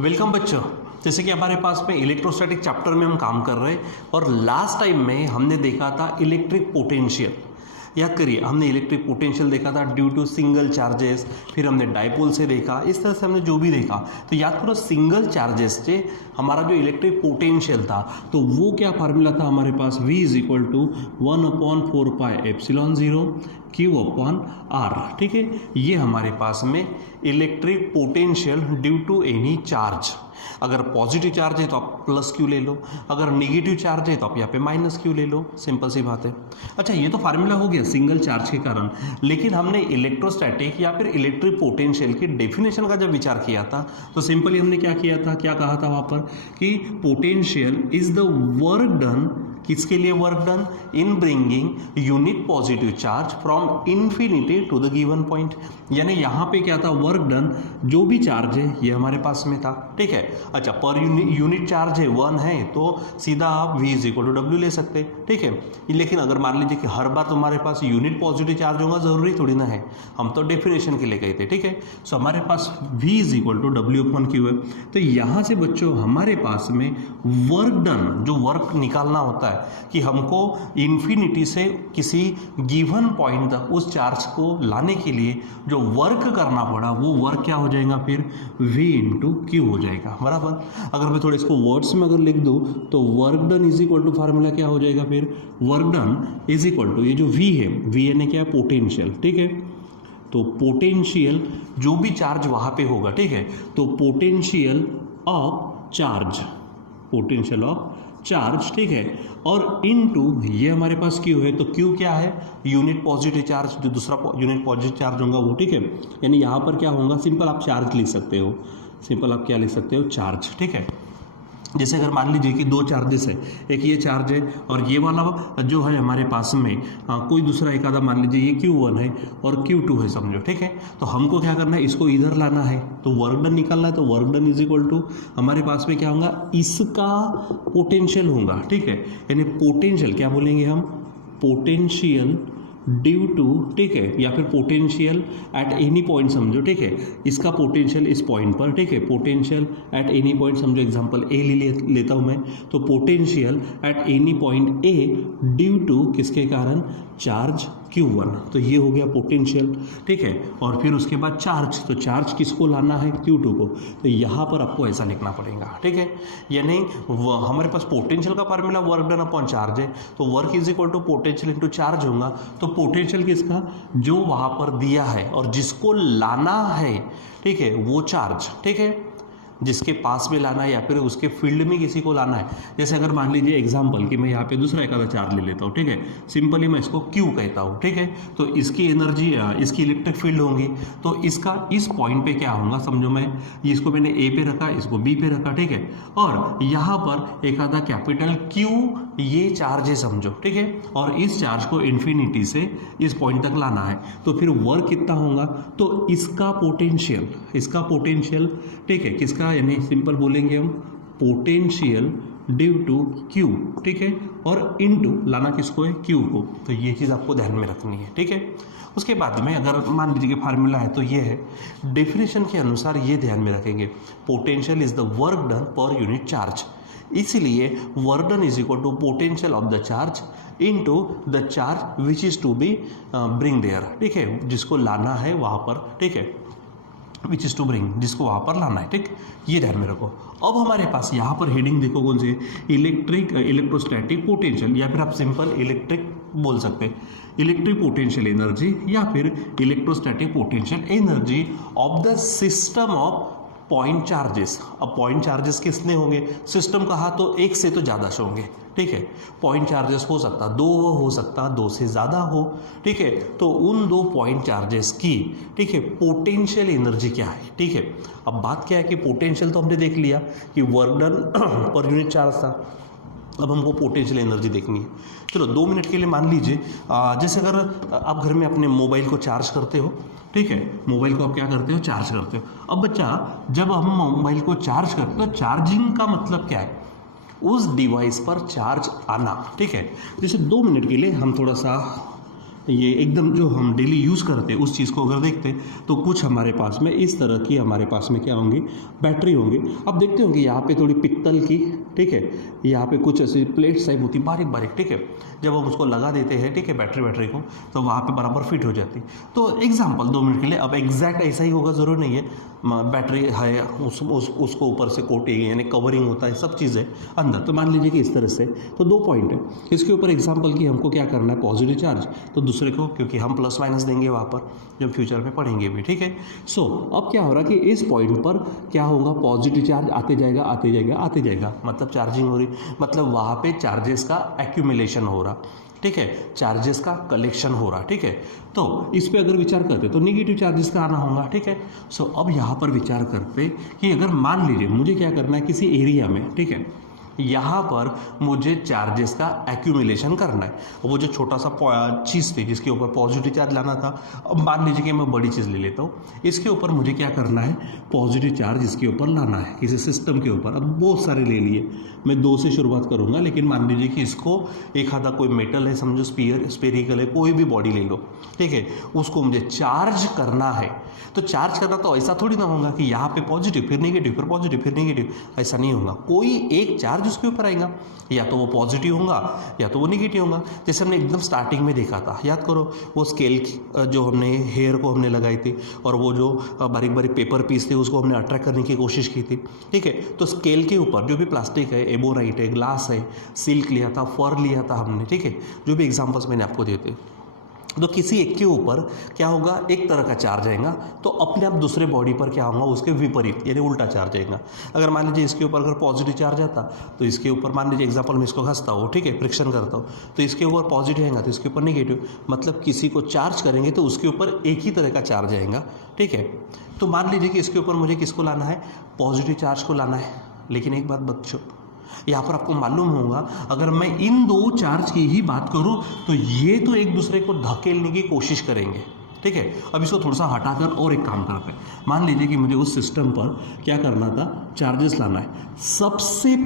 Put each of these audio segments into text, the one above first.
Welcome बच्चों। जैसे कि हमारे पास में इलेक्ट्रोस्टैटिक चैप्टर में हम काम कर रहे हैं और लास्ट टाइम में हमने देखा था इलेक्ट्रिक पोटेंशियल। याद करिए, हमने इलेक्ट्रिक पोटेंशियल देखा था ड्यू टू सिंगल चार्जेस, फिर हमने डायपोल से देखा, इस तरह से हमने जो भी देखा। तो याद करो, सिंगल चार्जेस से हमारा जो इलेक्ट्रिक पोटेंशियल था तो वो क्या फार्मूला था हमारे पास, V is equal to 1/4πε0 Q/R। ठीक है, ये हमारे पास में electric potential due to any charge. अगर पॉजिटिव चार्ज है तो आप प्लस क्यू ले लो, अगर नेगेटिव चार्ज है तो आप यहाँ पे माइनस क्यू ले लो। सिंपल सी बात है। अच्छा, ये तो फार्मूला हो गया सिंगल चार्ज के कारण, लेकिन हमने इलेक्ट्रोस्टैटिक या फिर इलेक्ट्रिक पोटेंशियल की डेफिनेशन का जब विचार किया था तो सिंपली हमने क्या किया था, क्या कहा था वहाँ पर कि potential is the work done. किसके लिए work done? In bringing unit positive charge from infinity to the given point. यानी यहाँ पे क्या था, वर्क डन, जो भी चार्ज है ये हमारे पास में था। ठीक है। अच्छा, पर यूनिट चार्ज है 1 है तो सीधा आप V is equal to W ले सकते। ठीक है। लेकिन अगर मान लीजिए कि हर बार तुम्हारे पास यूनिट पॉजिटिव चार्ज होगा, जरूरी थोड़ी ना है, हम तो डेफिनेशन के लिए गए थे। ठीक है। सो हमारे पास V is equal to W/Q है। तो यहाँ से बच्चों हमारे पास में वर्क डन, जो वर्क निकालना होता है कि हमको इन्फिनिटी से किसी गिवन पॉइंट तक उस चार्ज को लाने के लिए जो वर्क करना पड़ा, वो वर्क क्या हो जाएगा फिर, V इंटू क्यू हो जाएगा। बराबर। अगर मैं थोड़े इसको वर्ड्स में अगर लिख दूँ तो work done is equal to formula क्या हो जाएगा फिर, work done is equal to ये जो V है, V यानी क्या है, पोटेंशियल। ठीक है। तो पोटेंशियल जो भी चार्ज वहाँ पे होगा, ठीक है, तो potential of charge, potential of charge, ठीक है, और इनटू ये हमारे पास Q है। तो Q क्या है, यूनिट पॉजिटिव चार्ज, जो दूसरा यूनिट पॉजिटिव चार्ज होगा वो। ठीक है। यानी यहाँ पर क्या होगा, सिंपल आप चार्ज लिख सकते हो, सिंपल आप क्या लिख सकते हो, चार्ज। ठीक है। जैसे अगर मान लीजिए कि दो चार्जेस है, एक ये चार्ज है और ये वाला जो है हमारे पास में कोई दूसरा एक आधा, मान लीजिए ये Q1 है और Q2 है समझो। ठीक है। तो हमको क्या करना है, इसको इधर लाना है, तो वर्क डन निकालना है। तो work done is equal to हमारे पास में क्या होगा, इसका पोटेंशियल होगा। ठीक है। यानी पोटेंशियल क्या बोलेंगे हम, पोटेंशियल ड्यू टू, ठीक है, या फिर पोटेंशियल एट एनी पॉइंट समझो। ठीक है। इसका पोटेंशियल इस पॉइंट पर, ठीक है, पोटेंशियल एट एनी पॉइंट समझो। एग्जांपल ए लेता हूं मैं, तो potential at any point A due to किसके कारण, चार्ज Q1। तो ये हो गया पोटेंशियल। ठीक है। और फिर उसके बाद चार्ज, तो चार्ज किसको लाना है, Q2 को। तो यहाँ पर आपको ऐसा लिखना पड़ेगा। ठीक है। यानी हमारे पास पोटेंशियल का formula work done upon charge है, तो work is equal to potential into charge होगा। तो पोटेंशियल किसका, जो वहाँ पर दिया है और जिसको लाना है, ठीक है, वो चार्ज। ठीक है। जिसके पास में लाना है या फिर उसके फील्ड में किसी को लाना है। जैसे अगर मान लीजिए एग्जांपल कि मैं यहाँ पे दूसरा एक आधा चार्ज ले लेता हूँ। ठीक है। सिंपली मैं इसको Q कहता हूँ। ठीक है। तो इसकी एनर्जी, इसकी इलेक्ट्रिक फील्ड होंगी, तो इसका इस पॉइंट पे क्या होगा समझो, मैं इसको मैंने A पे रखा, इसको B पे रखा। ठीक है। और यहाँ पर एक आधा कैपिटल Q ये चार्ज है समझो। ठीक है। और इस चार्ज को इन्फिनिटी से इस पॉइंट तक लाना है, तो फिर वर्क कितना होगा, तो इसका पोटेंशियल, इसका पोटेंशियल, ठीक है, किसका, यानी सिंपल बोलेंगे हम पोटेंशियल ड्यू टू Q। ठीक है। और इनटू लाना किसको है, Q को। तो ये चीज़ आपको ध्यान में रखनी है। ठीक है। उसके बाद में अगर मान लीजिए कि फार्मूला है तो ये है, डेफिनेशन के अनुसार ये ध्यान में रखेंगे, potential is the work done per unit charge. इसलिए work done is equal to potential of the charge into the charge which is to be bring there. ठीक है। जिसको लाना है वहाँ पर, ठीक है, विच इज टू ब्रिंग, जिसको वहाँ पर लाना है। ठीक, ये ध्यान में रखो। अब हमारे पास यहाँ पर हेडिंग देखो कौन सी, इलेक्ट्रोस्टैटिक पोटेंशियल, या फिर आप सिंपल इलेक्ट्रिक बोल सकते हैं, इलेक्ट्रिक पोटेंशियल एनर्जी या फिर electrostatic potential energy of the system of point charges. अब पॉइंट चार्जेस कितने होंगे, सिस्टम कहा तो एक से तो ज़्यादा से होंगे। ठीक है। पॉइंट चार्जेस हो सकता दो हो सकता दो से ज़्यादा हो। ठीक है। तो उन दो पॉइंट चार्जेस की, ठीक है, पोटेंशियल एनर्जी क्या है। ठीक है। अब बात क्या है कि पोटेंशियल तो हमने देख लिया कि work done per unit charge था, अब हमको पोटेंशियल एनर्जी देखनी है। चलो 2 मिनट के लिए मान लीजिए, जैसे अगर आप घर में अपने मोबाइल को चार्ज करते हो, ठीक है, मोबाइल को आप क्या करते हो, चार्ज करते हो। अब बच्चा, जब हम मोबाइल को चार्ज करते हो, तो चार्जिंग का मतलब क्या है, उस डिवाइस पर चार्ज आना। ठीक है। जैसे 2 मिनट के लिए हम थोड़ा सा ये एकदम जो हम डेली यूज़ करते हैं उस चीज़ को अगर देखते तो कुछ हमारे पास में इस तरह की हमारे पास में क्या होंगी, बैटरी होंगी। अब देखते होंगे यहाँ पे थोड़ी पित्तल की, ठीक है, यहाँ पे कुछ ऐसी प्लेट्स टाइप होती बारीक बारीक, ठीक है, जब हम उसको लगा देते हैं, ठीक है, बैटरी को, तो वहाँ पे बराबर फिट हो जाती। तो एग्जांपल 2 मिनट के लिए, अब एग्जैक्ट ऐसा ही होगा ज़रूर नहीं है, बैटरी है उसको ऊपर से कोटिंग यानी कवरिंग होता है, सब चीज़ें अंदर। तो मान लीजिए कि इस तरह से, तो 2 पॉइंट है इसके ऊपर एग्जाम्पल की हमको क्या करना है, पॉजिटिव चार्ज, तो दूसरे को क्योंकि हम प्लस माइनस देंगे वहाँ पर जब फ्यूचर में पढ़ेंगे भी, ठीक है। सो अब क्या हो रहा है कि इस पॉइंट पर क्या होगा, पॉजिटिव चार्ज आते जाएगा आते जाएगा आते जाएगा, मतलब चार्जिंग हो रही, मतलब वहाँ पे चार्जेस का एक्यूमुलेशन हो रहा, ठीक है, चार्जेस का कलेक्शन हो रहा, ठीक है। तो इस पे अगर विचार करते तो निगेटिव चार्जेस का आना होगा, ठीक है। सो अब यहाँ पर विचार करते कि अगर मान लीजिए मुझे क्या करना है किसी एरिया में, ठीक है, यहाँ पर मुझे चार्जेस का एक्यूमुलेशन करना है। वो जो छोटा सा चीज़ थी जिसके ऊपर पॉजिटिव चार्ज लाना था, अब मान लीजिए कि मैं बड़ी चीज़ ले लेता हूँ, इसके ऊपर मुझे क्या करना है, पॉजिटिव चार्ज इसके ऊपर लाना है किसी सिस्टम के ऊपर। अब बहुत सारे ले लिए, मैं 2 से शुरुआत करूँगा, लेकिन मान लीजिए कि इसको एक आधा कोई मेटल है, समझो स्पेरिकल है, कोई भी बॉडी ले लो, ठीक है, उसको मुझे चार्ज करना है। तो चार्ज करना तो ऐसा थोड़ी ना होगा कि यहाँ पे पॉजिटिव फिर नेगेटिव फिर पॉजिटिव फिर नेगेटिव, ऐसा नहीं होगा। कोई एक चार्ज उसके ऊपर आएगा, या तो वो पॉजिटिव होगा या तो वो नेगेटिव होगा। जैसे हमने एकदम स्टार्टिंग में देखा था, याद करो, वो स्केल जो हमने हेयर को हमने लगाई थी और वो जो बारीक बारीक पेपर पीस थे उसको हमने अट्रैक्ट करने की कोशिश की थी, ठीक है। तो स्केल के ऊपर जो भी प्लास्टिक है, एबोराइट है, ग्लास है, सिल्क लिया था, फर लिया था हमने, ठीक है, जो भी एग्जाम्पल्स मैंने आपको दिए थे, तो किसी एक के ऊपर क्या होगा, एक तरह का चार्ज आएगा, तो अपने आप दूसरे बॉडी पर क्या होगा, उसके विपरीत यानी उल्टा चार्ज आएगा। अगर मान लीजिए इसके ऊपर अगर पॉजिटिव चार्ज आता तो इसके ऊपर, मान लीजिए एग्जांपल में इसको घसता हूँ, ठीक है, फ्रिक्शन करता हूँ, तो इसके ऊपर पॉजिटिव आएगा तो इसके ऊपर नेगेटिव, मतलब किसी को चार्ज करेंगे तो उसके ऊपर एक ही तरह का चार्ज आएगा, ठीक है। तो मान लीजिए कि इसके ऊपर मुझे किसको लाना है, पॉजिटिव चार्ज को लाना है। लेकिन एक बात बच्चों, यहाँ पर आपको मालूम होगा, अगर मैं इन 2 चार्ज की ही बात करूँ तो ये तो एक दूसरे को धकेलने की कोशिश करेंगे, ठीक है। अब इसको थोड़ा सा हटाकर और एक काम करते हैं, मान लीजिए कि मुझे उस सिस्टम पर क्या करना था, चार्जेस लाना है। सबसे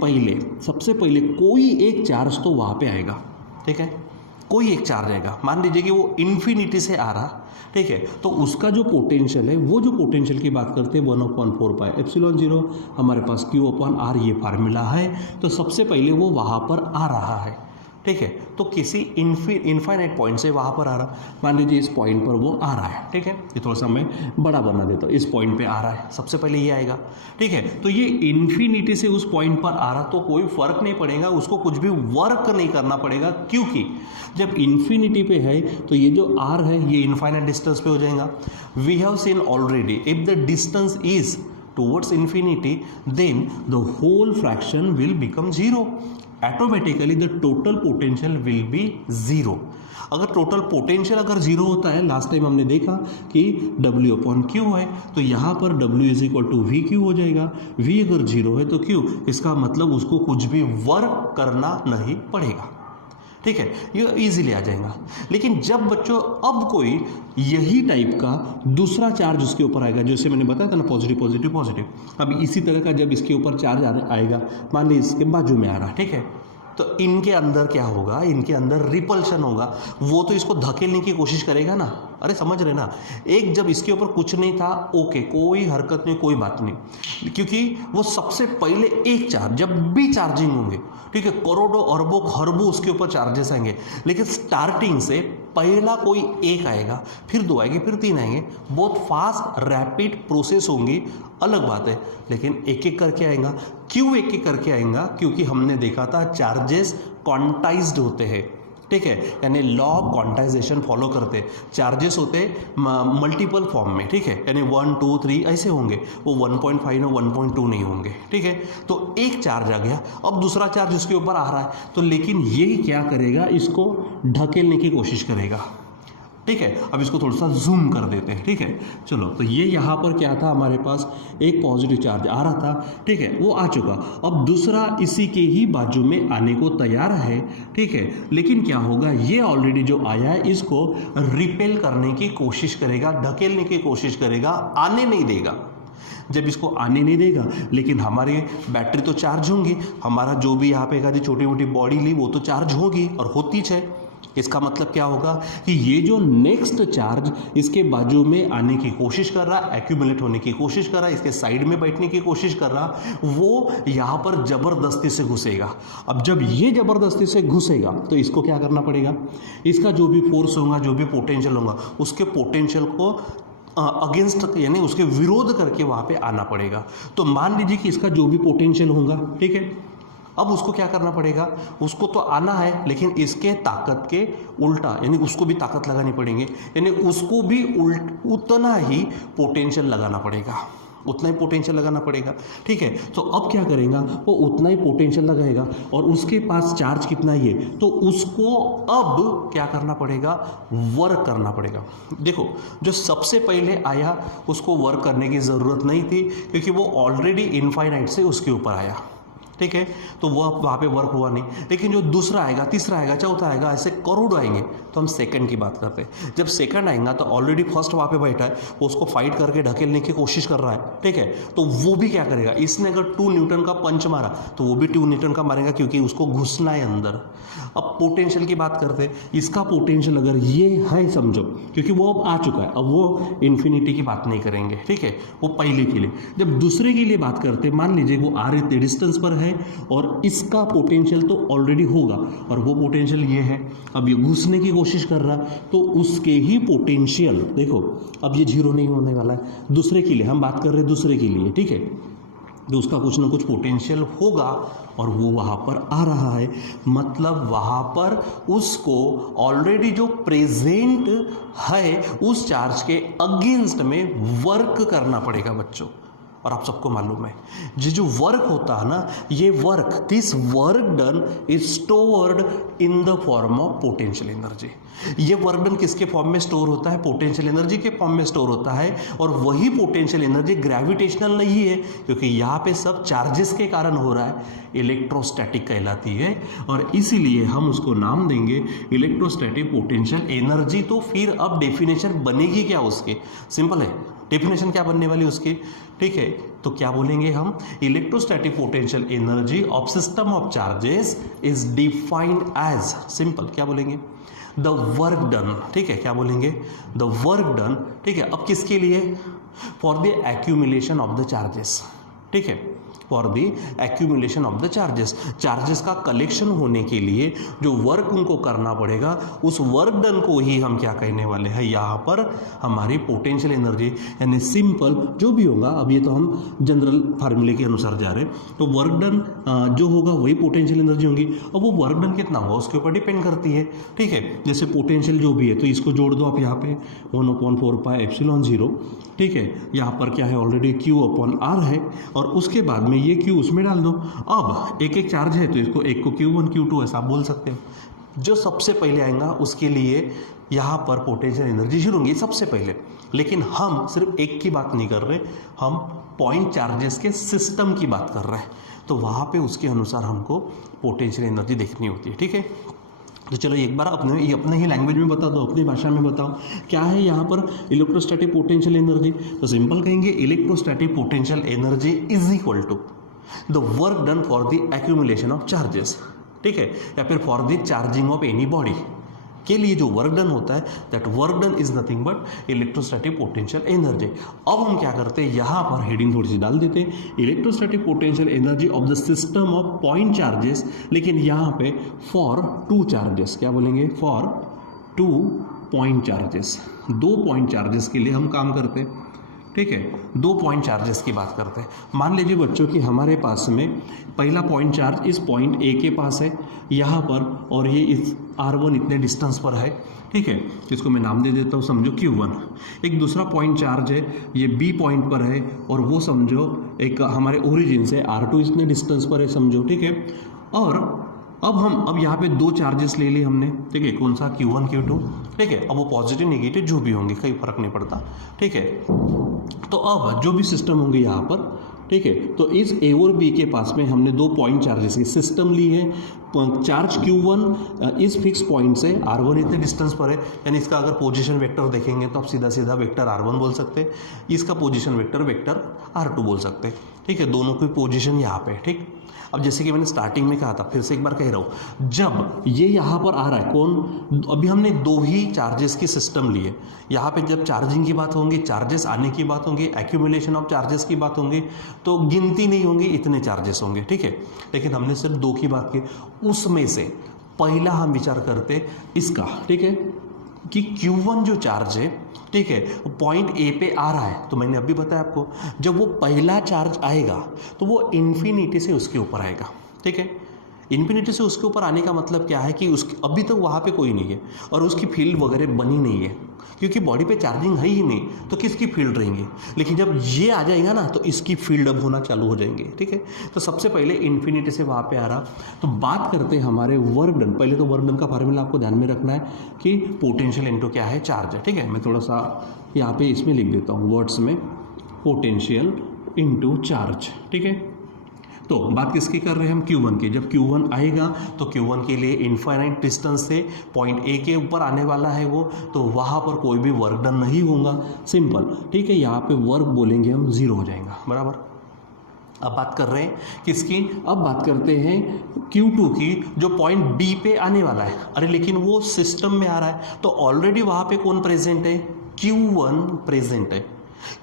पहले कोई एक चार्ज तो वहाँ पे आएगा, ठीक है, कोई एक चार्ज आएगा। मान लीजिए कि वो इन्फिनिटी से आ रहा, ठीक है, तो उसका जो पोटेंशियल है, वो जो पोटेंशियल की बात करते हैं 1/4 पाई एप्सिलॉन 0, हमारे पास Q/R ये फार्मूला है। तो सबसे पहले वो वहाँ पर आ रहा है, ठीक है, तो किसी इनफाइनाइट पॉइंट से वहाँ पर आ रहा, मान लीजिए इस पॉइंट पर वो आ रहा है, ठीक है, ये थोड़ा सा मैं बड़ा बना देता हूँ, इस पॉइंट पे आ रहा है, सबसे पहले ये आएगा, ठीक है। तो ये इन्फिनिटी से उस पॉइंट पर आ रहा, तो कोई फर्क नहीं पड़ेगा, उसको कुछ भी वर्क नहीं करना पड़ेगा, क्योंकि जब इन्फिनिटी पे है तो ये जो R है ये इनफाइनाइट डिस्टेंस पे हो जाएगा। We have seen already, if the distance is towards infinity then the whole fraction will become 0, automatically the total potential will be 0। अगर टोटल पोटेंशियल अगर 0 होता है, लास्ट टाइम हमने देखा कि W/Q है, तो यहाँ पर W = VQ हो जाएगा। V अगर 0 है तो Q, इसका मतलब उसको कुछ भी वर्क करना नहीं पड़ेगा, ठीक है, ये इजीली आ जाएगा। लेकिन जब बच्चों अब कोई यही टाइप का दूसरा चार्ज उसके ऊपर आएगा, जैसे मैंने बताया था ना, पॉजिटिव पॉजिटिव पॉजिटिव, अब इसी तरह का जब इसके ऊपर चार्ज आएगा, मान लीजिए इसके बाजू में आ रहा, ठीक है, तो इनके अंदर क्या होगा, इनके अंदर रिपल्शन होगा, वो तो इसको धकेलने की कोशिश करेगा ना, अरे समझ रहे ना। एक जब इसके ऊपर कुछ नहीं था, ओके, कोई हरकत नहीं, कोई बात नहीं, क्योंकि वो सबसे पहले एक चार्ज, जब भी चार्जिंग होंगे, ठीक है, करोड़ों अरबों खरबों उसके ऊपर चार्जेस आएंगे, लेकिन स्टार्टिंग से पहला कोई एक आएगा, फिर 2 आएंगे, फिर 3 आएंगे, बहुत फास्ट रैपिड प्रोसेस होंगी, अलग बात है, लेकिन एक एक करके आएगा। क्यों एक एक करके आएगा, क्योंकि हमने देखा था चार्जेस क्वांटाइज्ड होते हैं, ठीक है, यानी लॉ ऑफ क्वांटाइजेशन फॉलो करते हैं। चार्जेस होते हैं मल्टीपल फॉर्म में, ठीक है, यानी 1 2 3 ऐसे होंगे, वो 1.5 और 1.2 नहीं होंगे, ठीक है। तो एक चार्ज आ गया, अब दूसरा चार्ज उसके ऊपर आ रहा है, तो लेकिन ये क्या करेगा, इसको ढकेलने की कोशिश करेगा, ठीक है। अब इसको थोड़ा सा जूम कर देते हैं, ठीक है, चलो। तो ये यहाँ पर क्या था, हमारे पास एक पॉजिटिव चार्ज आ रहा था, ठीक है, वो आ चुका। अब दूसरा इसी के ही बाजू में आने को तैयार है, ठीक है, लेकिन क्या होगा, ये ऑलरेडी जो आया है इसको रिपेल करने की कोशिश करेगा, ढकेलने की कोशिश करेगा, आने नहीं देगा। जब इसको आने नहीं देगा, लेकिन हमारी बैटरी तो चार्ज होंगी, हमारा जो भी यहाँ पे एक आधी छोटी मोटी बॉडी ली वो तो चार्ज होगी और होती है, इसका मतलब क्या होगा कि ये जो नेक्स्ट चार्ज इसके बाजू में आने की कोशिश कर रहा, एक्यूमुलेट होने की कोशिश कर रहा, इसके साइड में बैठने की कोशिश कर रहा, वो यहाँ पर जबरदस्ती से घुसेगा। अब जब ये जबरदस्ती से घुसेगा तो इसको क्या करना पड़ेगा, इसका जो भी फोर्स होगा, जो भी पोटेंशियल होगा, उसके पोटेंशियल को अगेंस्ट यानी उसके विरोध करके वहाँ पे आना पड़ेगा। तो मान लीजिए कि इसका जो भी पोटेंशियल होगा, ठीक है, अब उसको क्या करना पड़ेगा, उसको तो आना है लेकिन इसके ताकत के उल्टा, यानी उसको भी ताकत लगानी पड़ेगी, यानी उसको भी उतना ही पोटेंशियल लगाना पड़ेगा, उतना ही पोटेंशियल लगाना पड़ेगा। ठीक है, तो अब क्या करेगा, वो उतना ही पोटेंशियल लगाएगा और उसके पास चार्ज कितना ही है, तो उसको अब क्या करना पड़ेगा, वर्क करना पड़ेगा। देखो, जो सबसे पहले आया उसको वर्क करने की ज़रूरत नहीं थी क्योंकि वो ऑलरेडी इनफाइनाइट से उसके ऊपर आया। ठीक है, तो वह वहाँ पे वर्क हुआ नहीं। लेकिन जो दूसरा आएगा, तीसरा आएगा, चौथा आएगा, ऐसे करोड़ आएंगे, तो हम सेकंड की बात करते हैं। जब सेकंड आएगा तो ऑलरेडी फर्स्ट वहाँ पे बैठा है, वो उसको फाइट करके ढकेलने की कोशिश कर रहा है। ठीक है, तो वो भी क्या करेगा, इसने अगर 2 न्यूटन का पंच मारा तो वो भी 2 न्यूटन का मारेगा क्योंकि उसको घुसना है अंदर। अब पोटेंशियल की बात करते हैं, इसका पोटेंशियल अगर ये है समझो, क्योंकि वो अब आ चुका है, अब वो इन्फिनिटी की बात नहीं करेंगे। ठीक है, वो पहले के लिए। जब दूसरे के लिए बात करते हैं, मान लीजिए वो आर इतने डिस्टेंस पर है और इसका पोटेंशियल तो ऑलरेडी होगा और वो पोटेंशियल ये है, अब ये घुसने की कोशिश कर रहा, तो उसके ही पोटेंशियल, देखो अब ये 0 नहीं होने वाला है, दूसरे के लिए हम बात कर रहे हैं, दूसरे के लिए। ठीक है, तो उसका कुछ ना कुछ पोटेंशियल होगा और वो वहाँ पर आ रहा है, मतलब वहाँ पर उसको ऑलरेडी जो प्रेजेंट है उस चार्ज के अगेंस्ट में वर्क करना पड़ेगा बच्चों। और आप सबको मालूम है ये जो वर्क होता है ना, ये work, this work done is stored in the form of potential energy. ये वर्क डन किसके फॉर्म में स्टोर होता है, पोटेंशियल एनर्जी के फॉर्म में स्टोर होता है। और वही पोटेंशियल एनर्जी ग्रेविटेशनल नहीं है क्योंकि यहाँ पे सब चार्जेस के कारण हो रहा है, इलेक्ट्रोस्टैटिक कहलाती है और इसीलिए हम उसको नाम देंगे इलेक्ट्रोस्टैटिक पोटेंशियल एनर्जी। तो फिर अब डेफिनेशन बनेगी क्या उसकी, सिंपल है, डेफिनेशन क्या बनने वाली उसकी। ठीक है, तो क्या बोलेंगे हम, electrostatic potential energy of system of charges is defined as, simple क्या बोलेंगे, द वर्क डन। ठीक है, क्या बोलेंगे, द वर्क डन। ठीक है, अब किसके लिए, for the accumulation of the charges. ठीक है, for the accumulation of the charges, charges का कलेक्शन होने के लिए जो वर्क उनको करना पड़ेगा, उस वर्क डन को ही हम क्या कहने वाले हैं, यहाँ पर हमारी पोटेंशियल एनर्जी, यानी सिंपल जो भी होगा, अब ये तो हम जनरल फार्मूले के अनुसार जा रहे हैं, तो वर्क डन जो होगा वही पोटेंशियल एनर्जी होगी। अब वो वर्क डन कितना होगा उसके ऊपर डिपेंड करती है। ठीक है, जैसे पोटेंशियल जो भी है तो इसको जोड़ दो आप यहाँ पे 1/4πε0। ठीक है, यहाँ पर क्या है, ऑलरेडी Q/R है और उसके बाद में ये Q उसमें डाल दो। अब एक एक चार्ज है तो इसको एक को Q1 Q2 ऐसा आप बोल सकते हो। जो सबसे पहले आएगा उसके लिए यहाँ पर पोटेंशियल एनर्जी शुरू होंगी सबसे पहले। लेकिन हम सिर्फ एक की बात नहीं कर रहे, हम पॉइंट चार्जेस के सिस्टम की बात कर रहे हैं, तो वहाँ पे उसके अनुसार हमको पोटेंशियल एनर्जी देखनी होती है। ठीक है, तो चलो एक बार अपने ही लैंग्वेज में बता दो, अपनी भाषा में बताओ क्या है यहाँ पर इलेक्ट्रोस्टैटिक पोटेंशियल एनर्जी। तो सिंपल कहेंगे electrostatic potential energy is equal to the work done for the accumulation of charges. ठीक है, या फिर for the charging of any body के लिए जो वर्क डन होता है, that work done is nothing but electrostatic potential energy. अब हम क्या करते हैं, यहाँ पर हेडिंग थोड़ी सी डाल देते हैं, electrostatic potential energy of the system of point charges, लेकिन यहाँ पे फॉर 2 चार्जेस, क्या बोलेंगे, for 2 point charges, 2 point charges के लिए हम काम करते हैं। ठीक है, 2 पॉइंट चार्जेस की बात करते हैं। मान लीजिए बच्चों कि हमारे पास में पहला पॉइंट चार्ज इस पॉइंट ए के पास है यहाँ पर, और ये इस R1 इतने डिस्टेंस पर है। ठीक है, इसको मैं नाम दे देता हूँ, समझो Q1। एक दूसरा पॉइंट चार्ज है, ये B पॉइंट पर है और वो समझो एक हमारे ओरिजिन से R2 इतने डिस्टेंस पर है समझो। ठीक है, और अब यहाँ पे 2 चार्जेस ले लिए हमने। ठीक है, कौन सा, Q1 Q2। ठीक है, अब वो पॉजिटिव नेगेटिव जो भी होंगे कोई फर्क नहीं पड़ता। ठीक है, तो अब जो भी सिस्टम होंगे यहाँ पर, ठीक है, तो इस ए और बी के पास में हमने 2 पॉइंट चार्जेस की सिस्टम ली है। चार्ज Q1 इस फिक्स पॉइंट से R1 इतने डिस्टेंस पर है, यानी इसका अगर पोजीशन वेक्टर देखेंगे तो आप सीधा सीधा वेक्टर R1 बोल सकते हैं, इसका पोजीशन वेक्टर R2 बोल सकते हैं। ठीक है, दोनों की पोजीशन यहाँ पे, ठीक। अब जैसे कि मैंने स्टार्टिंग में कहा था, फिर से एक बार कह रहा हूँ, जब ये यहाँ पर आ रहा है कौन, अभी हमने दो ही चार्जेस की सिस्टम लिए, यहाँ पे जब चार्जिंग की बात होंगी, चार्जेस आने की बात होंगी, एक्यूमुलेशन ऑफ चार्जेस की बात होंगी, तो गिनती नहीं होंगी, इतने चार्जेस होंगे, ठीक है। लेकिन हमने सिर्फ दो की बात की, उसमें से पहला हम विचार करते इसका, ठीक है, कि Q1 जो चार्ज है, ठीक है, पॉइंट ए पे आ रहा है, तो मैंने अभी बताया आपको, जब वो पहला चार्ज आएगा तो वो इन्फिनिटी से उसके ऊपर आएगा, ठीक है। इन्फिनिटी से उसके ऊपर आने का मतलब क्या है कि उसके अभी तक वहाँ पे कोई नहीं है और उसकी फील्ड वगैरह बनी नहीं है, क्योंकि बॉडी पे चार्जिंग है ही नहीं, तो किसकी फील्ड रहेंगी। लेकिन जब ये आ जाएगा ना तो इसकी फील्ड अब होना चालू हो जाएंगे, ठीक है। तो सबसे पहले इन्फिनिटी से वहाँ पे आ रहा, तो बात करते हैं हमारे वर्क डन। पहले तो वर्क डन का फार्मूला आपको ध्यान में रखना है कि पोटेंशियल इनटू क्या है, चार्ज है, ठीक है। मैं थोड़ा सा यहाँ पे इसमें लिख देता हूँ वर्ड्स में, पोटेंशियल इनटू चार्ज, ठीक है। तो बात किसकी कर रहे हैं हम, Q1 की। जब Q1 आएगा तो Q1 के लिए इनफाइनाइट डिस्टेंस से पॉइंट ए के ऊपर आने वाला है वो, तो वहाँ पर कोई भी वर्क डन नहीं होगा, सिंपल, ठीक है। यहाँ पे वर्क बोलेंगे हम 0 हो जाएगा, बराबर। अब बात कर रहे हैं किसकी, अब बात करते हैं Q2 की, जो पॉइंट बी पे आने वाला है। अरे लेकिन वो सिस्टम में आ रहा है, तो ऑलरेडी वहाँ पे कौन प्रेजेंट है, Q1 प्रेजेंट है,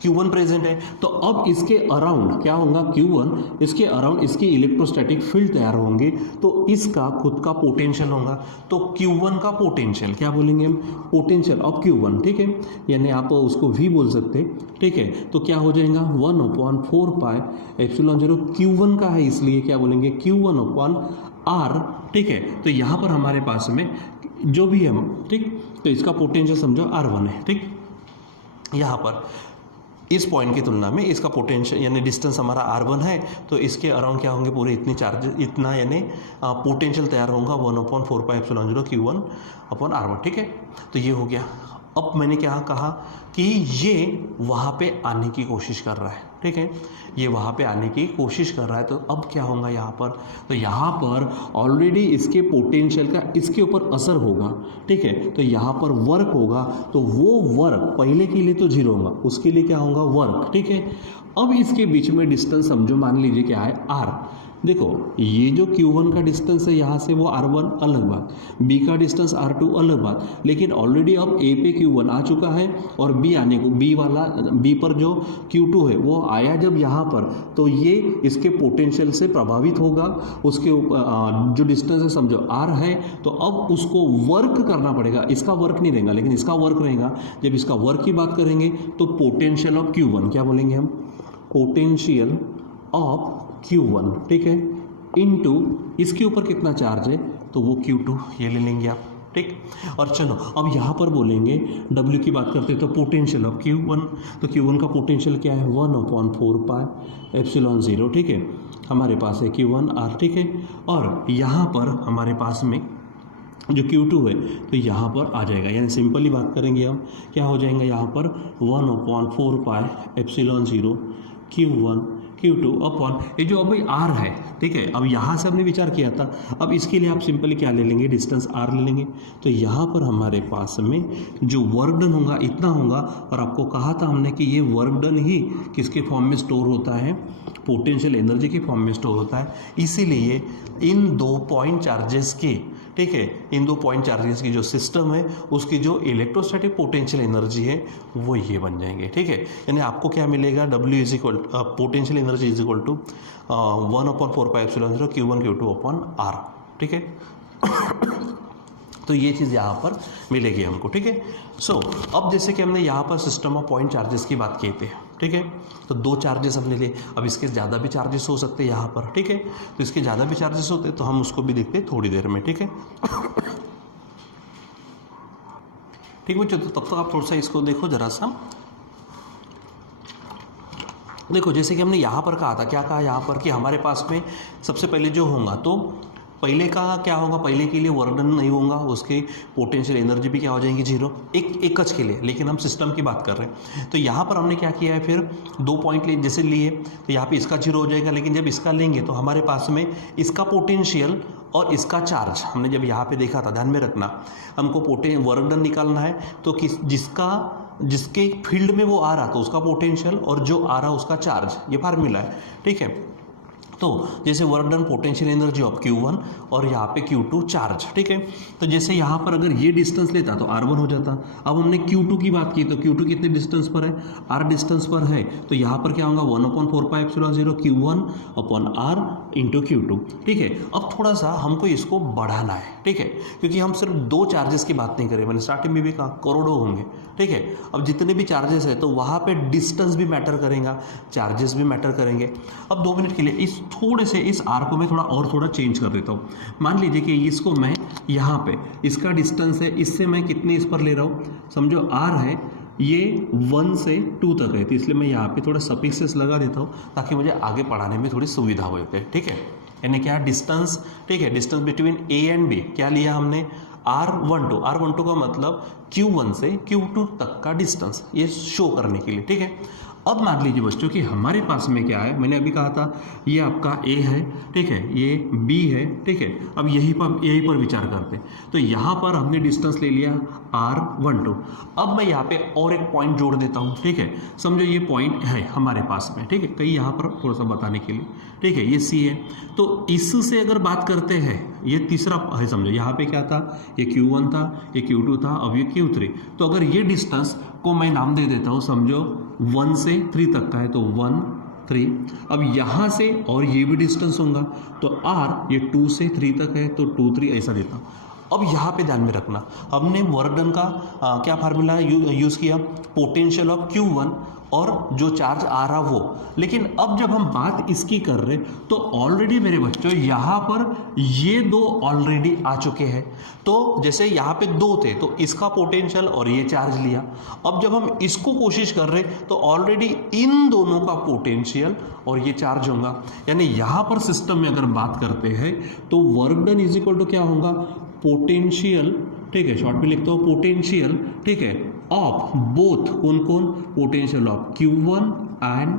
Q1 प्रेजेंट है। तो अब इसके अराउंड क्या होगा, Q1 इसके अराउंड इसकी इलेक्ट्रोस्टैटिक फील्ड तैयार होंगे, तो इसका खुद का पोटेंशियल होगा। तो Q1 का पोटेंशियल क्या बोलेंगे हम, पोटेंशियल ऑफ Q1, ठीक है, यानी आप उसको V बोल सकते हैं, ठीक है। तो क्या हो जाएगा 1/4 पाई एप्सिलॉन 0, Q1 का है इसलिए क्या बोलेंगे, Q1/R, ठीक है। तो यहाँ पर हमारे पास में जो भी हम, ठीक, तो इसका पोटेंशियल समझो R1 है, ठीक। यहाँ पर इस पॉइंट की तुलना में इसका पोटेंशियल यानी डिस्टेंस हमारा R1 है, तो इसके अराउंड क्या होंगे, पूरे इतने चार्ज, इतना यानी पोटेंशियल तैयार होगा 1/4 पाई एप्सिलॉन 0 Q1/R1, ठीक है। तो ये हो गया। अब मैंने क्या कहा कि ये वहाँ पे आने की कोशिश कर रहा है, ठीक है, ये वहाँ पे आने की कोशिश कर रहा है। तो अब क्या होगा यहाँ पर, तो यहाँ पर ऑलरेडी इसके पोटेंशियल का इसके ऊपर असर होगा, ठीक है। तो यहाँ पर वर्क होगा, तो वो वर्क पहले के लिए तो 0 होगा, उसके लिए क्या होगा, वर्क, ठीक है। अब इसके बीच में डिस्टेंस समझो, मान लीजिए क्या है, R। देखो ये जो Q1 का डिस्टेंस है यहाँ से वो R1 अलग बात, B का डिस्टेंस R2 अलग बात, लेकिन ऑलरेडी अब A पे Q1 आ चुका है और B आने को, B पर जो Q2 है वो आया जब यहाँ पर, तो ये इसके पोटेंशियल से प्रभावित होगा। उसके ऊपर जो डिस्टेंस है समझो R है, तो अब उसको वर्क करना पड़ेगा, इसका वर्क नहीं रहेगा लेकिन इसका वर्क रहेगा। जब इसका वर्क की बात करेंगे तो पोटेंशियल ऑफ Q1 क्या बोलेंगे हम, पोटेंशियल ऑफ Q1, ठीक है, इनटू इसके ऊपर कितना चार्ज है, तो वो Q2, ये ले लेंगे आप, ठीक। और चलो अब यहाँ पर बोलेंगे W की बात करते हैं, तो पोटेंशियल ऑफ Q1, तो Q1 का पोटेंशियल क्या है, 1/4 पाई एप्सिलॉन 0, ठीक है। हमारे पास है Q1R, ठीक है। और यहाँ पर हमारे पास में जो Q2 है तो यहाँ पर आ जाएगा, यानी सिंपली बात करेंगे हम, क्या हो जाएगा यहाँ पर 1/4 पाई एप्सिलॉन 0 Q2 अपॉन ये जो अभी R है, ठीक है। अब यहाँ से हमने विचार किया था, अब इसके लिए आप सिंपली क्या ले लेंगे, डिस्टेंस R ले लेंगे। तो यहाँ पर हमारे पास में जो वर्क डन होगा इतना होगा, और आपको कहा था हमने कि ये वर्क डन ही किसके फॉर्म में स्टोर होता है, पोटेंशियल एनर्जी के फॉर्म में स्टोर होता है। इसीलिए इन दो पॉइंट चार्जेस की, ठीक है, इन दो पॉइंट चार्जेस की जो सिस्टम है उसकी जो इलेक्ट्रोस्टैटिक पोटेंशियल एनर्जी है वो ये बन जाएंगे, ठीक है। यानी आपको क्या मिलेगा, W is equal potential energy is equal to 1/4 pi epsilon 0 Q1 Q2 upon R, ठीक है। तो ये चीज़ यहाँ पर मिलेगी हमको, ठीक है। सो अब जैसे कि हमने यहाँ पर सिस्टम ऑफ पॉइंट चार्जेस की बात की थी, ठीक है, तो दो चार्जेस हमने लिए। अब इसके ज़्यादा भी चार्जेस हो सकते हैं यहाँ पर, ठीक है। तो इसके ज़्यादा भी चार्जेस होते हैं तो हम उसको भी देखते हैं थोड़ी देर में, ठीक है। ठीक है, तो तब तक आप थोड़ा सा इसको देखो जरा सा। देखो जैसे कि हमने यहाँ पर कहा था, क्या कहा यहाँ पर कि हमारे पास में सबसे पहले जो होगा तो पहले का क्या होगा, पहले के लिए वर्क डन नहीं होगा, उसके पोटेंशियल एनर्जी भी क्या हो जाएंगी जीरो, एक कच के लिए, लेकिन हम सिस्टम की बात कर रहे हैं। तो यहाँ पर हमने क्या किया है, फिर 2 पॉइंट जैसे लिए तो यहाँ पे इसका जीरो हो जाएगा, लेकिन जब इसका लेंगे तो हमारे पास में इसका पोटेंशियल और इसका चार्ज हमने जब यहाँ पे देखा था, ध्यान में रखना, हमको वर्क डन निकालना है तो जिसके फील्ड में वो आ रहा था उसका पोटेंशियल और जो आ रहा उसका चार्ज, ये फार्मूला है, ठीक है। तो जैसे work done potential energy of Q1 और यहाँ पे Q2 चार्ज, ठीक है। तो जैसे यहाँ पर अगर ये डिस्टेंस लेता तो R1 हो जाता। अब हमने Q2 की बात की तो Q2 कितने डिस्टेंस पर है, R डिस्टेंस पर है, तो यहाँ पर क्या होगा 1/4πε0 Q1 upon R into Q2, ठीक है। अब थोड़ा सा हमको इसको बढ़ाना है, ठीक है, क्योंकि हम सिर्फ 2 चार्जेस की बात नहीं करें, मैंने स्टार्टिंग में भी कहा करोड़ों होंगे, ठीक है। अब जितने भी चार्जेस है तो वहाँ पे डिस्टेंस भी मैटर करेगा, चार्जेस भी मैटर करेंगे। अब 2 मिनट के लिए इस थोड़े से इस आर को मैं थोड़ा चेंज कर देता हूँ। मान लीजिए कि इसको मैं यहाँ पे इसका डिस्टेंस है, इससे मैं कितने इस पर ले रहा हूँ, समझो आर है ये 1 से 2 तक है, तो इसलिए मैं यहाँ पे थोड़ा सफिक्सेस लगा देता हूँ ताकि मुझे आगे पढ़ाने में थोड़ी सुविधा हो जाए, ठीक है। यानी क्या डिस्टेंस, ठीक है, distance between A and B क्या लिया हमने R12 का मतलब Q1 से Q2 तक का डिस्टेंस, ये शो करने के लिए, ठीक है। अब मान लीजिए बच्चों कि हमारे पास में क्या है, मैंने अभी कहा था ये आपका A है, ठीक है, ये B है, ठीक है। अब यहीं पर विचार करते हैं, तो यहाँ पर हमने डिस्टेंस ले लिया R12। अब मैं यहाँ पे और एक पॉइंट जोड़ देता हूँ, ठीक है। समझो ये पॉइंट है हमारे पास में, ठीक है, कहीं यहाँ पर थोड़ा सा बताने के लिए, ठीक है, ये C है। तो इससे अगर बात करते हैं, ये तीसरा है, समझो यहाँ पे क्या था, ये Q1 था, ये Q2 था, अब ये Q3। तो अगर ये डिस्टेंस को मैं नाम दे देता हूँ, समझो 1 से 3 तक का है तो 1 3। अब यहाँ से और ये भी डिस्टेंस होगा तो R ये 2 से 3 तक है तो 2 3 ऐसा देता हूँ। अब यहाँ पे ध्यान में रखना, हमने वर्क डन का क्या फार्मूला यूज़ किया, पोटेंशियल ऑफ Q1 और जो चार्ज आ रहा वो। लेकिन अब जब हम बात इसकी कर रहे तो ऑलरेडी मेरे बच्चों यहाँ पर ये 2 ऑलरेडी आ चुके हैं। तो जैसे यहाँ पे 2 थे तो इसका पोटेंशियल और ये चार्ज लिया। अब जब हम इसको कोशिश कर रहे तो ऑलरेडी इन दोनों का पोटेंशियल और ये चार्ज होगा। यानी यहाँ पर सिस्टम में अगर बात करते हैं तो work done is equal to क्या होगा, पोटेंशियल, ठीक है, शॉर्ट में लिखता हूँ पोटेंशियल, ठीक है, ऑफ बोथ, कौन कौन, potential of Q1 and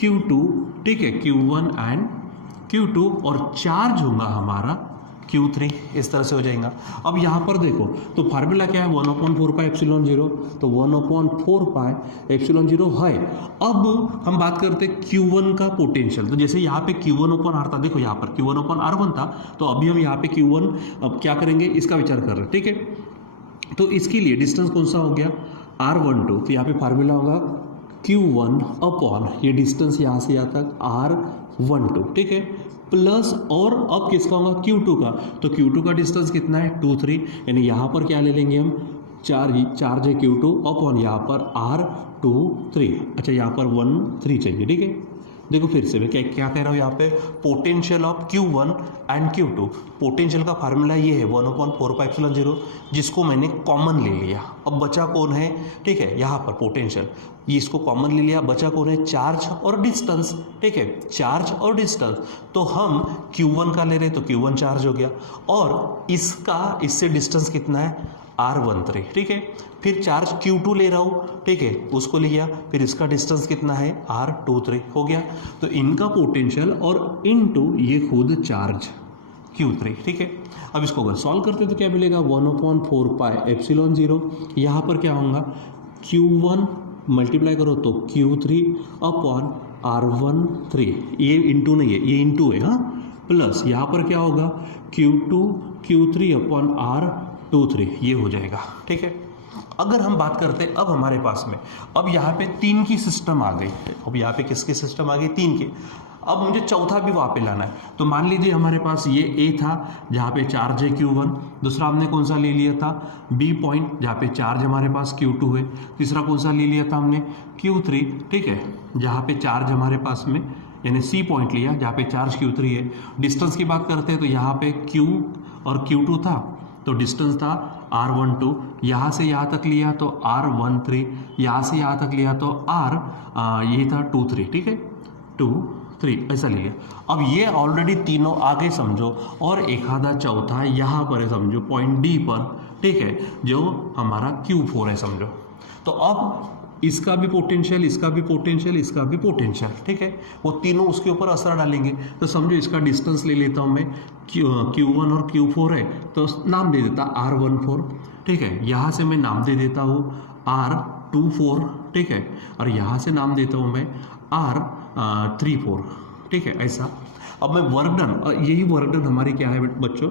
Q2, ठीक है, Q1 एंड Q2 और चार्ज होगा हमारा Q3, इस तरह से हो जाएगा। अब यहाँ पर देखो तो फार्मूला क्या है, 1/4πε0, तो 1/4πε0 है। अब हम बात करते हैं Q1 का पोटेंशियल, तो जैसे यहाँ पे Q1/R था, देखो यहाँ पर Q1/R1 था, तो अभी हम यहाँ पे Q1 अब क्या करेंगे इसका विचार कर रहे हैं, ठीक है। तो इसके लिए डिस्टेंस कौन सा हो गया, R12, तो यहाँ पे फार्मूला होगा Q1 अपॉन ये डिस्टेंस यहाँ से यहाँ तक R12, ठीक है, प्लस और अब किसका होगा, Q2 का, तो Q2 का डिस्टेंस कितना है 2 3, यानी यहाँ पर क्या ले लेंगे हम, चार्ज है Q2 अपॉन यहाँ पर R2 3, अच्छा यहाँ पर 1 3 चाहिए, ठीक है। देखो फिर से मैं क्या कह रहा हूँ यहाँ पे, potential of Q1 and Q2, potential का फार्मूला ये है 1/4πε0, जिसको मैंने कॉमन ले लिया। अब बचा कौन है, ठीक है, यहाँ पर पोटेंशियल, ये इसको कॉमन ले लिया, बचा कौन है, चार्ज और डिस्टेंस, ठीक है, चार्ज और डिस्टेंस। तो हम Q1 का ले रहे तो Q1 चार्ज हो गया और इससे डिस्टेंस कितना है R13, ठीक है। फिर चार्ज Q2 ले रहा हूँ, ठीक है, उसको लिया, फिर इसका डिस्टेंस कितना है R23 हो गया। तो इनका पोटेंशियल और इनटू ये खुद चार्ज Q3, ठीक है। अब इसको अगर सॉल्व करते तो क्या मिलेगा, 1/4πε0, यहाँ पर क्या होगा, Q1 मल्टीप्लाई करो तो Q3 अपॉन R13, ये इंटू नहीं है, ये इंटू है, हाँ, प्लस यहाँ पर क्या होगा Q2 Q3 अपॉन R23, ये हो जाएगा, ठीक है। अगर हम बात करते हैं अब हमारे पास में, अब यहाँ पे 3 की सिस्टम आ गई, अब यहाँ पे किसकी सिस्टम आ गई, 3 की। अब मुझे चौथा भी वहाँ पे लाना है, तो मान लीजिए हमारे पास ये A था जहाँ पे चार्ज है Q1, दूसरा हमने कौन सा ले लिया था B पॉइंट जहाँ पे चार्ज हमारे पास Q2 है, तीसरा कौन सा ले लिया था हमने Q3, ठीक है, जहाँ पे चार्ज हमारे पास में यानी C पॉइंट लिया जहाँ पे चार्ज Q3 है। डिस्टेंस की बात करते हैं तो यहाँ पे Q और Q2 था, तो डिस्टेंस था R12, यहाँ से यहाँ तक लिया तो R13, यहाँ से यहाँ तक लिया तो ये था 2 3, ठीक है, 2 3 ऐसा ले लिया। अब ये ऑलरेडी तीनों आगे समझो, और एक आधा चौथा यहाँ पर है समझो पॉइंट डी पर, ठीक है, जो हमारा Q4 है समझो। तो अब इसका भी पोटेंशियल, इसका भी पोटेंशियल, इसका भी पोटेंशियल, ठीक है, वो तीनों उसके ऊपर असर डालेंगे। तो समझो इसका डिस्टेंस ले लेता हूँ मैं, Q1 और Q4 है तो नाम दे देता R14, ठीक है, यहाँ से मैं नाम दे देता हूँ R24, ठीक है, और यहाँ से नाम देता हूँ मैं R34, ठीक है, ऐसा। अब मैं वर्क डन, यही वर्क डन हमारी क्या है बच्चों,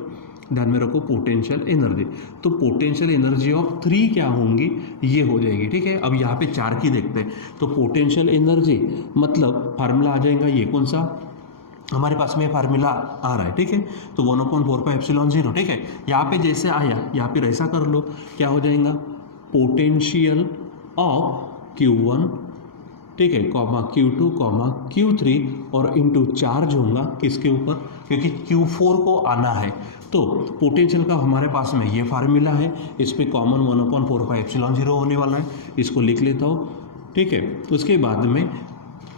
ध्यान में रखो, पोटेंशियल एनर्जी। तो पोटेंशियल एनर्जी ऑफ 3 क्या होंगी, ये हो जाएगी, ठीक है। अब यहाँ पे 4 की देखते हैं, तो पोटेंशियल एनर्जी मतलब फार्मूला आ जाएगा, ये कौन सा हमारे पास में फार्मूला आ रहा है, ठीक है, तो 1/4πε0, ठीक है। यहाँ पे जैसे आया, यहाँ पे ऐसा कर लो, क्या हो जाएगा, पोटेंशियल ऑफ Q1, ठीक है, कॉमा Q2 कॉमा Q3 और इंटू चार्ज होगा किसके ऊपर, क्योंकि Q4 को आना है। तो पोटेंशियल का हमारे पास में ये फार्मूला है, इस पे कॉमन 1/4πε0 होने वाला है, इसको लिख लेता हूँ, ठीक है। उसके बाद में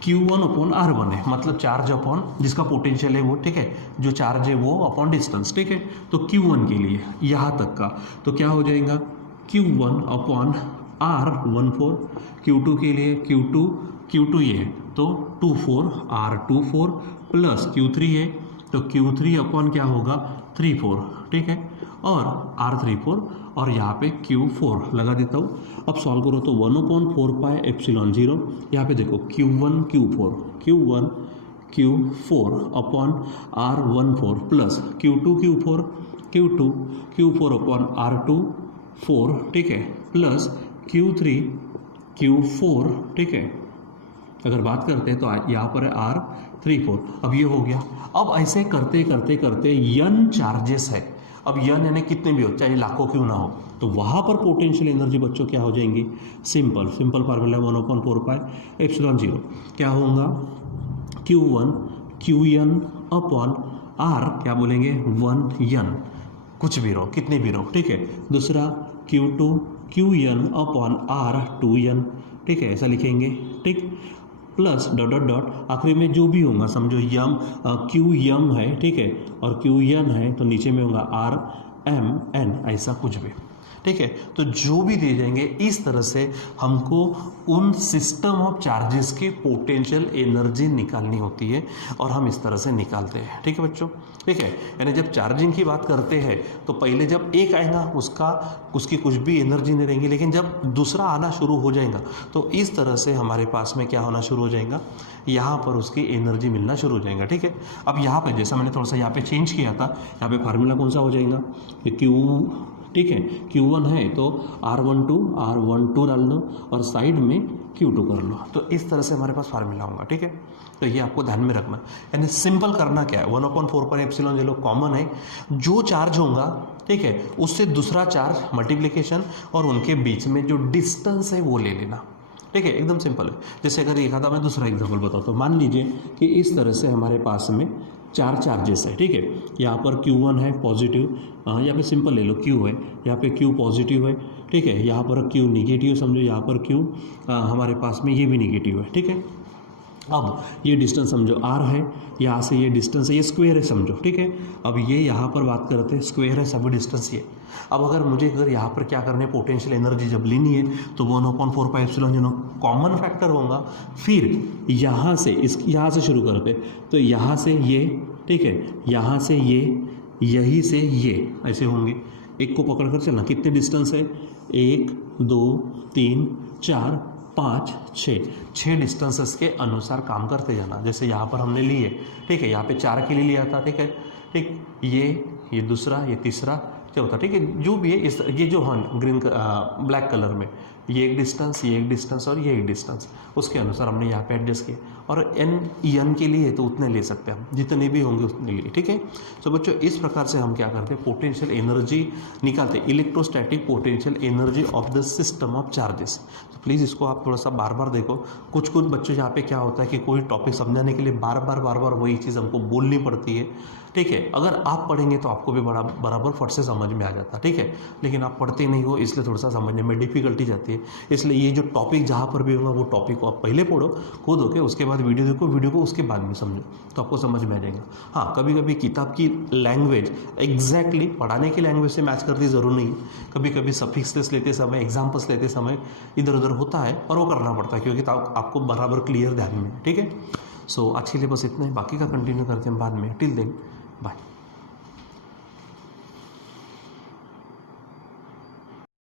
Q1/R1 है, मतलब चार्ज अपॉन जिसका पोटेंशियल है वो, ठीक है, जो चार्ज है वो अपॉन डिस्टेंस, ठीक है। तो Q1 के लिए यहाँ तक का तो क्या हो जाएगा, Q1/R14, Q2 के लिए Q2 ये है तो 24 R24 प्लस Q3 है तो Q3 अपॉन क्या होगा 34, ठीक है, और R34 और यहाँ पे Q4 लगा देता हूँ। अब सॉल्व करो तो 1/4πε0, यहाँ पे देखो Q1 Q4 upon R14 plus Q4 upon R24, ठीक है, प्लस Q4, ठीक है। अगर बात करते हैं तो यहाँ पर है R34, अब ये हो गया। अब ऐसे करते करते n चार्जेस है, अब n यानी कितने भी हो, चाहे लाखों क्यों ना हो, तो वहाँ पर पोटेंशियल एनर्जी बच्चों क्या हो जाएंगी, सिंपल फार्मूला 1/4πε0 क्या होगा, Q1 Qn अपॉन R क्या बोलेंगे 1n, कुछ भी रहो, कितने भी रहो, ठीक है। दूसरा Q2 Qn upon R 2n, ठीक है, ऐसा लिखेंगे, ठीक, प्लस डॉट डॉट डॉट आखिरी में जो भी होगा समझो यम Qm है, ठीक है, और Qn है तो नीचे में होगा Rmn, ऐसा कुछ भी, ठीक है। तो जो भी दे जाएंगे इस तरह से हमको उन सिस्टम ऑफ चार्जेस की पोटेंशियल एनर्जी निकालनी होती है, और हम इस तरह से निकालते हैं, ठीक है बच्चों, ठीक है। यानी जब चार्जिंग की बात करते हैं तो पहले जब एक आएगा उसकी कुछ भी एनर्जी नहीं रहेंगी, लेकिन जब दूसरा आना शुरू हो जाएगा तो इस तरह से हमारे पास में क्या होना शुरू हो जाएगा, यहाँ पर उसकी एनर्जी मिलना शुरू हो जाएगा, ठीक है। अब यहाँ पर जैसा मैंने थोड़ा सा यहाँ पे चेंज किया था, यहाँ पे फार्मूला कौन सा हो जाएगा, Q, ठीक है, Q1 है तो R12 डाल दो और साइड में Q2 कर लो, तो इस तरह से हमारे पास फार्मूला होगा, ठीक है। तो ये आपको ध्यान में रखना, यानी सिंपल करना क्या है, 1/4πε0 कॉमन है, जो चार्ज होगा, ठीक है, उससे दूसरा चार्ज मल्टीप्लिकेशन और उनके बीच में जो डिस्टेंस है वो ले लेना, ठीक है, एकदम सिंपल है। जैसे अगर एक आधा मैं दूसरा एग्जाम्पल बताऊँ तो मान लीजिए कि इस तरह से हमारे पास में 4 चार्जेस है, ठीक है, यहाँ पर Q1 है पॉजिटिव, यहाँ पे सिंपल ले लो Q है, यहाँ पे Q पॉजिटिव है, ठीक है, यहाँ पर Q निगेटिव समझो, यहाँ पर Q हमारे पास में ये भी निगेटिव है, ठीक है। अब ये डिस्टेंस समझो R है, यहाँ से ये डिस्टेंस है, ये स्क्वायर है समझो, ठीक है। अब ये यहाँ पर बात करते हैं स्क्वायर है सभी डिस्टेंस ये। अब अगर यहाँ पर क्या करना है, पोटेंशियल एनर्जी जब लेनी है तो 1/4πε0 कॉमन फैक्टर होगा, फिर यहाँ से शुरू करते तो यहाँ से ये, ठीक है, यहाँ से ये, यही से ये, ऐसे होंगे, एक को पकड़ कर चलना, कितने डिस्टेंस है, 1 2 3 4 5 6 डिस्टेंसेस के अनुसार काम करते जाना। जैसे यहाँ पर हमने लिए, ठीक है, यहाँ पे 4 के लिए लिया था, ठीक है, ठीक, ये दूसरा, ये तीसरा, चौथा, ठीक है, जो भी है इस ये जो ग्रीन ब्लैक कलर में ये एक डिस्टेंस, ये एक डिस्टेंस और ये एक डिस्टेंस, उसके अनुसार हमने यहाँ पे एडजस्ट किया, और n के लिए तो उतने ले सकते हैं हम, जितने भी होंगे उतने लिए, ठीक है। तो बच्चों इस प्रकार से हम क्या करते हैं, पोटेंशियल एनर्जी निकालते हैं, electrostatic potential energy of the system of charges. तो प्लीज़ इसको आप थोड़ा सा बार बार देखो, कुछ बच्चों यहाँ पे क्या होता है कि कोई टॉपिक समझाने के लिए बार बार वही चीज़ हमको बोलनी पड़ती है, ठीक है। अगर आप पढ़ेंगे तो आपको भी बराबर फट से समझ में आ जाता है, ठीक है, लेकिन आप पढ़ते नहीं हो इसलिए थोड़ा सा समझने में डिफिकल्टी जाती है। इसलिए ये जो टॉपिक जहाँ पर भी होगा वो टॉपिक को आप पहले पढ़ो खुद होके, उसके बाद वीडियो देखो, वीडियो को उसके बाद में समझो, तो आपको समझ में आ जाएगा। हाँ, कभी कभी किताब की लैंग्वेज एग्जैक्टली पढ़ाने की लैंग्वेज से मैच करती ज़रूर नहीं है, कभी कभी सफिक्सेस लेते समय, एग्जाम्पल्स लेते समय इधर उधर होता है और वो करना पड़ता है, क्योंकि आपको बराबर क्लियर ध्यान में, ठीक है। सो आज के लिए बस इतना ही, बाकी का कंटिन्यू करते हैं बाद में। Till then bye.